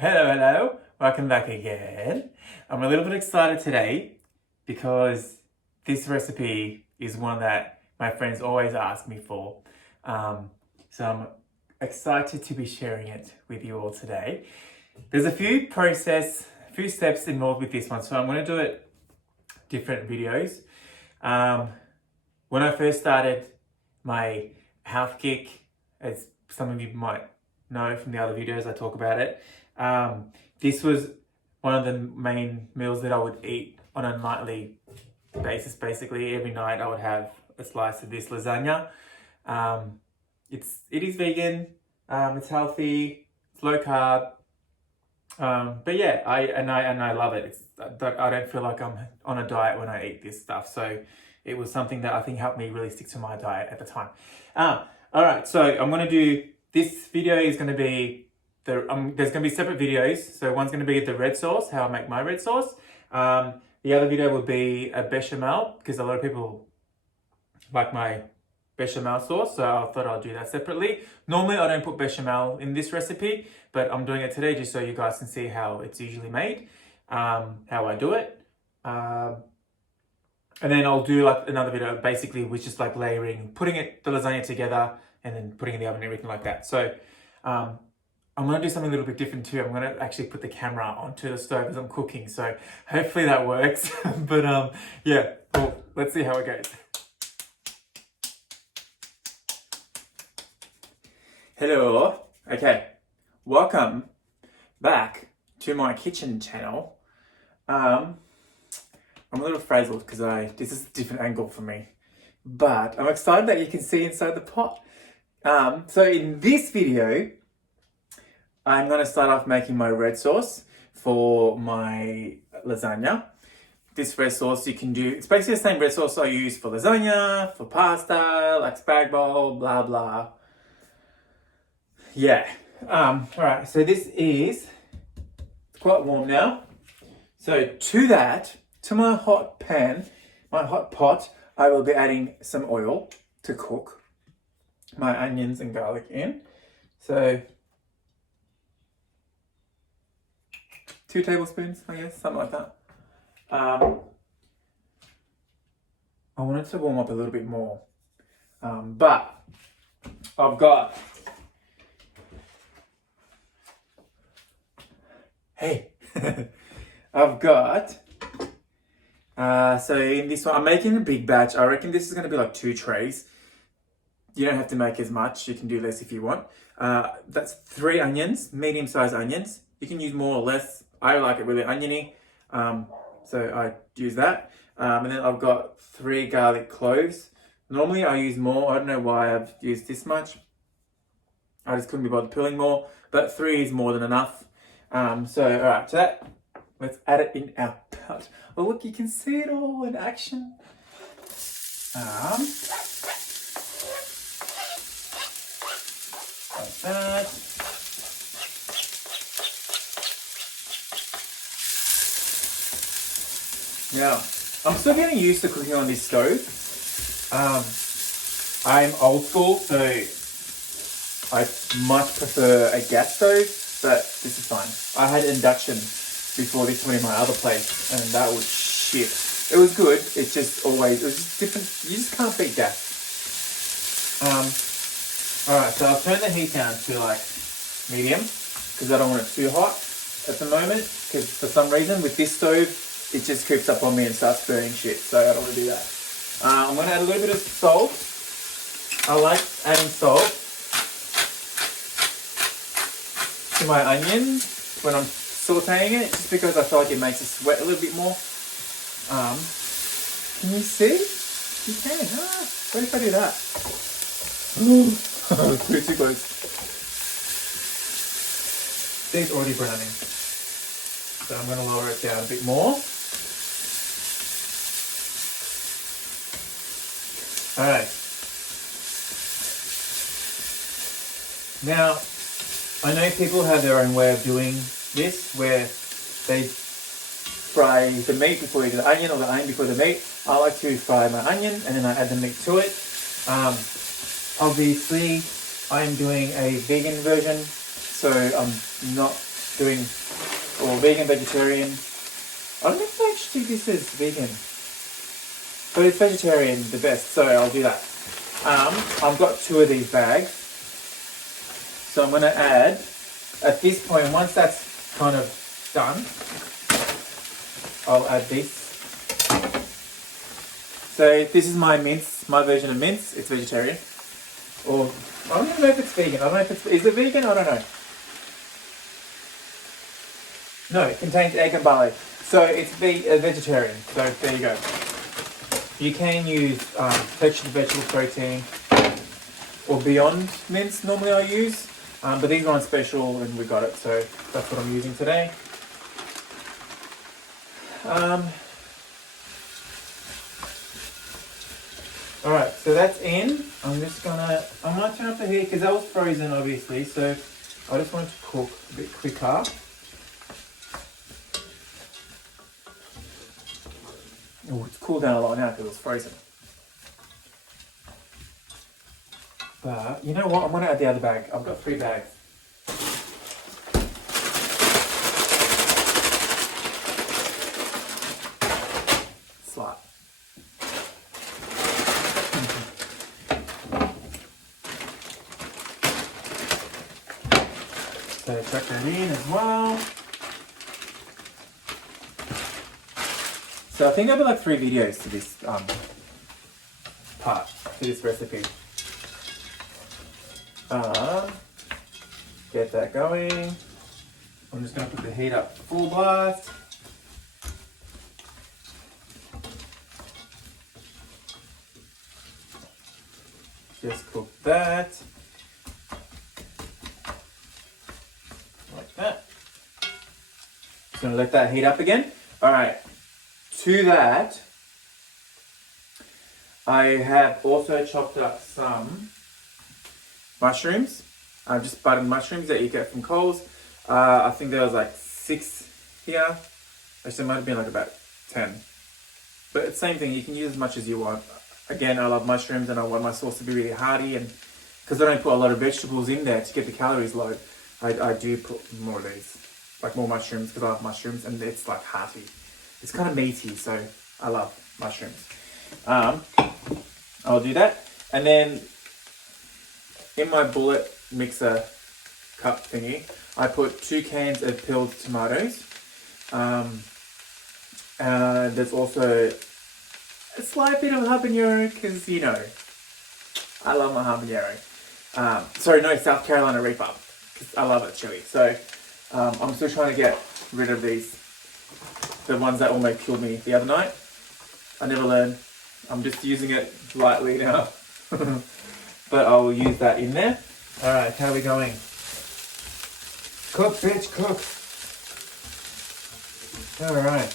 Hello, welcome back again. I'm a little bit excited today because this recipe is one that my friends always ask me for. So I'm excited to be sharing it with you all today. There's a few steps involved with this one, so I'm going to do it different videos. When I first started my health kick, as some of you might know from the other videos I talk about it, this was one of the main meals that I would eat on a nightly basis. Basically, every night I would have a slice of this lasagna. It is vegan, it's healthy, it's low carb. But yeah, I love it. I don't feel like I'm on a diet when I eat this stuff. So it was something that I think helped me really stick to my diet at the time. All right, so I'm gonna do this video is gonna be there's going to be separate videos. So one's going to be the red sauce, how I make my red sauce. The other video will be a bechamel, because a lot of people like my bechamel sauce. So I thought I'll do that separately. Normally I don't put bechamel in this recipe, but I'm doing it today just so you guys can see how it's usually made, how I do it. And then I'll do like another video basically, which is like layering, putting the lasagna together and then putting it in the oven and everything like that. So, I'm going to do something a little bit different too. I'm going to actually put the camera onto the stove as I'm cooking. So hopefully that works. But yeah, well, let's see how it goes. Hello. Okay. Welcome back to my kitchen channel. I'm a little frazzled because this is a different angle for me. But I'm excited that you can see inside the pot. So in this video, I'm going to start off making my red sauce for my lasagna. This red sauce you can do, it's basically the same red sauce I use for lasagna, for pasta, like spag bowl, blah, blah. Yeah. All right, so this is quite warm now. So to my hot pan, my hot pot, I will be adding some oil to cook my onions and garlic in. So 2 tablespoons, I guess, something like that. I want it to warm up a little bit more. But I've got, I've got, so in this one, I'm making a big batch. I reckon this is going to be like 2 trays. You don't have to make as much. You can do less if you want. That's 3 onions, medium-sized onions. You can use more or less. I like it really oniony, so I use that. And then I've got 3 garlic cloves. Normally I use more. I don't know why I've used this much. I just couldn't be bothered peeling more, but 3 is more than enough. So all right, so let's add it in our pot. Oh look, you can see it all in action. Like that. Yeah, I'm still getting used to cooking on this stove. I'm old school, so I much prefer a gas stove, but this is fine. I had induction before this one in my other place, and that was shit. It was good, it was just different. You just can't beat gas. Alright, so I'll turn the heat down to like medium, because I don't want it too hot at the moment, because for some reason with this stove, it just creeps up on me and starts burning shit, so I don't want to do that. I'm going to add a little bit of salt. I like adding salt to my onion when I'm sauteing it, just because I feel like it makes it sweat a little bit more. Can you see? You can. What if I do that? Too close. It's already browning. So I'm going to lower it down a bit more. Alright. Now, I know people have their own way of doing this, where they fry the meat before you do the onion, or the onion before the meat. I like to fry my onion and then I add the meat to it. Obviously, I'm doing a vegan version, so I'm not doing, or vegan, vegetarian. I don't think actually this is vegan, but it's vegetarian the best, so I'll do that. I've got 2 of these bags, so I'm going to add, at this point, once that's kind of done, I'll add this. So this is my mince, my version of mince. It's vegetarian, or I don't even know if it's vegan. I don't know if is it vegan? I don't know. No, it contains egg and barley. So it's vegetarian. So there you go. You can use textured vegetable protein or Beyond mince normally I use. But these are on special and we got it. So that's what I'm using today. Alright, so that's in. I might turn up the heat because that was frozen obviously. So I just want it to cook a bit quicker. Oh, it's cooled down a lot now because it was frozen. But you know what? I'm going to add the other bag. I've got 3 bags. Slap. So chuck that in as well. So I think I've got like 3 videos to this part, to this recipe. Get that going. I'm just going to put the heat up full blast. Just cook that. Like that. Just going to let that heat up again. Alright. To that, I have also chopped up some mushrooms, just buttered mushrooms that you get from Coles. I think there was like 6 here. Actually, there might have been like about 10. But it's the same thing, you can use as much as you want. Again, I love mushrooms and I want my sauce to be really hearty, and because I don't put a lot of vegetables in there to get the calories low, I do put more of these, like more mushrooms because I love mushrooms and it's like hearty. It's kind of meaty, so I love mushrooms. I'll do that. And then in my bullet mixer cup thingy, I put 2 cans of peeled tomatoes. There's also a slight bit of habanero because, you know, I love my habanero. South Carolina Reaper, because I love it chili. So I'm still trying to get rid of these. The ones that almost killed me the other night. I never learned. I'm just using it lightly now. But I'll use that in there. Alright, how are we going? Cook, bitch, cook. Alright.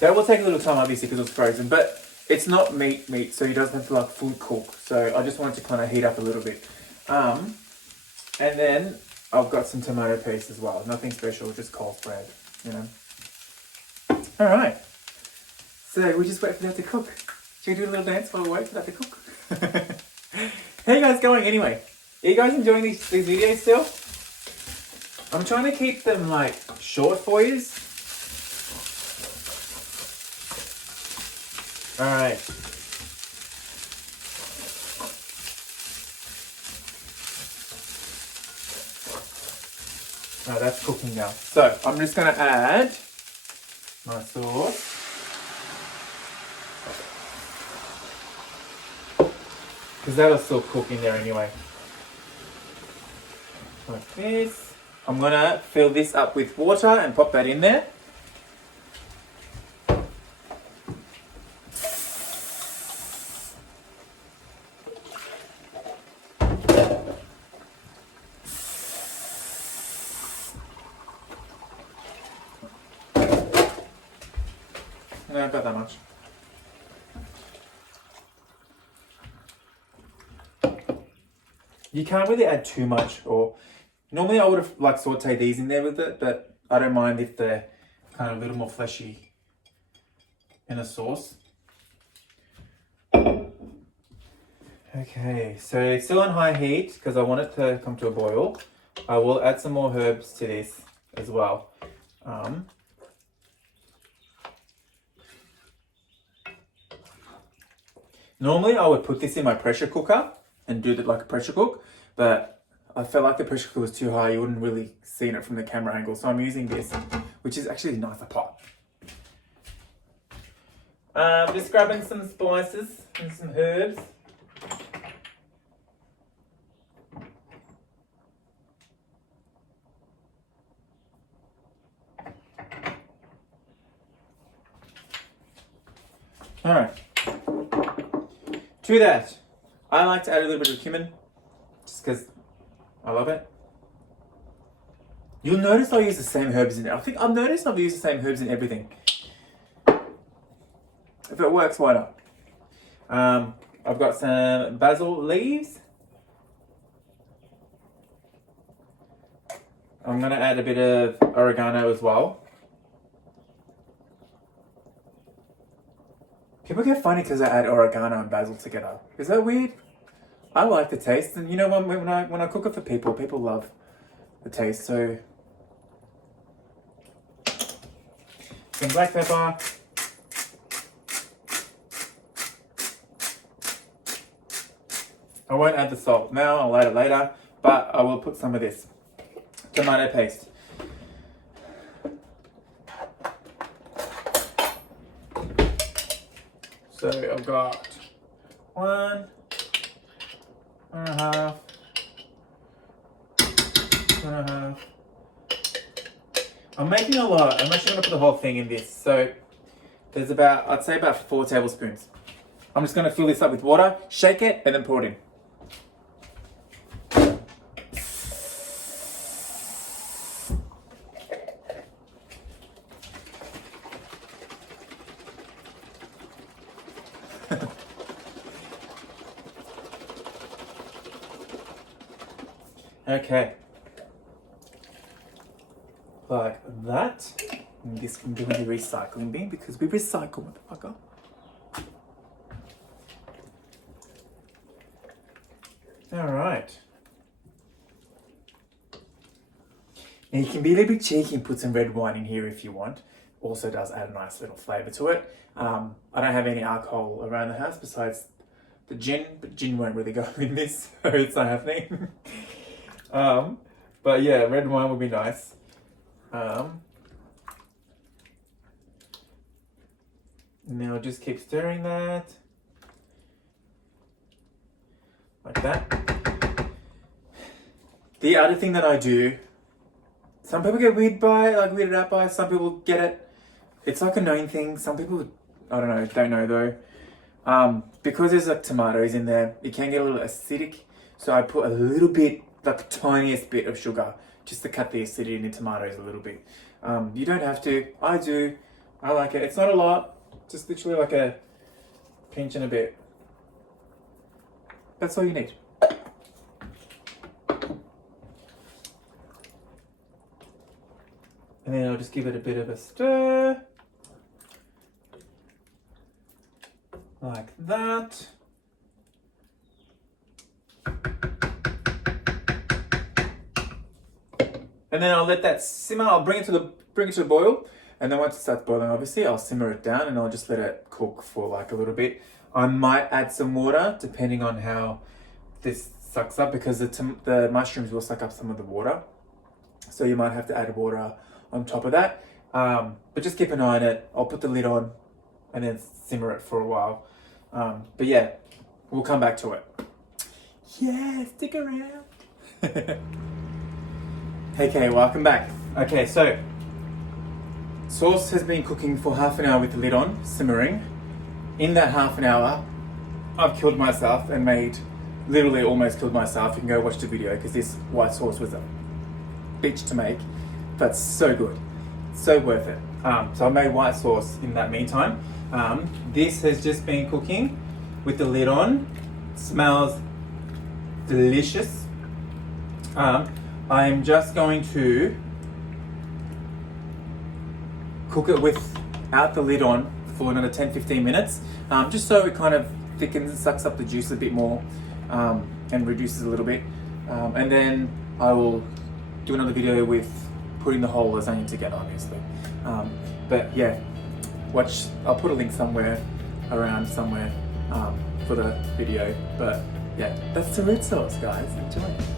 That will take a little time obviously because it's frozen, but it's not meat, so it doesn't have to like full cook. So I just wanted to kind of heat up a little bit. And then I've got some tomato paste as well. Nothing special, just cold bread, you know. Alright. So we just wait for that to cook. Should we do a little dance while we wait for that to cook? How you guys going anyway? Are you guys enjoying these videos still? I'm trying to keep them like short for you. Alright. Now that's cooking now. So I'm just going to add my sauce. Because that'll still cook in there anyway. Like this. I'm going to fill this up with water and pop that in there. No, about that much. You can't really add too much, or normally I would have like sauteed these in there with it, but I don't mind if they're kind of a little more fleshy in a sauce. Okay, so it's still on high heat because I want it to come to a boil. I will add some more herbs to this as well. Normally I would put this in my pressure cooker and do it like a pressure cook, but I felt like the pressure cooker was too high. You wouldn't really see it from the camera angle. So I'm using this, which is actually a nicer pot. Just grabbing some spices and some herbs. Alright. To that, I like to add a little bit of cumin, just because I love it. You'll notice I use the same herbs in it. I've noticed I've used the same herbs in everything. If it works, why not? I've got some basil leaves. I'm going to add a bit of oregano as well. People get funny because I add oregano and basil together. Is that weird? I like the taste, and you know when I cook it for people, people love the taste. So some black pepper. I won't add the salt now, I'll add it later, but I will put some of this tomato paste. So I've got 1.5, 1.5. I'm making a lot. I'm actually going to put the whole thing in this. So there's I'd say about 4 tablespoons. I'm just going to fill this up with water, shake it, and then pour it in. Okay, like that. And this can go in the recycling bin because we recycle, motherfucker. All right. Now you can be a little bit cheeky and put some red wine in here if you want. Also does add a nice little flavour to it. I don't have any alcohol around the house besides the gin, but gin won't really go in this, so it's not happening. But yeah, red wine would be nice. And then I'll just keep stirring that. Like that. The other thing that I do, some people get weirded out by, some people get it. It's like a known thing. Some people, I don't know though. Because there's like tomatoes in there, it can get a little acidic. So I put a little bit, like the tiniest bit of sugar, just to cut the acidity in the tomatoes a little bit. You don't have to. I do. I like it. It's not a lot. Just literally like a pinch and a bit. That's all you need. And then I'll just give it a bit of a stir. Like that. And then I'll let that simmer. I'll bring it to the boil. And then once it starts boiling, obviously, I'll simmer it down and I'll just let it cook for like a little bit. I might add some water depending on how this sucks up, because the mushrooms will suck up some of the water. So you might have to add water on top of that. But just keep an eye on it. I'll put the lid on and then simmer it for a while. But yeah, we'll come back to it. Yeah, stick around. Okay, welcome back. Okay, so sauce has been cooking for half an hour with the lid on, simmering. In that half an hour, I've killed myself and literally almost killed myself. You can go watch the video because this white sauce was a bitch to make, but so good, so worth it. So I made white sauce in that meantime. This has just been cooking with the lid on. It smells delicious. I'm just going to cook it without the lid on for another 10-15 minutes, just so it kind of thickens and sucks up the juice a bit more. and reduces a little bit. And then I will do another video with putting the whole lasagna together, obviously. But yeah, I'll put a link somewhere around somewhere for the video. But yeah, that's the red sauce, guys. Enjoy.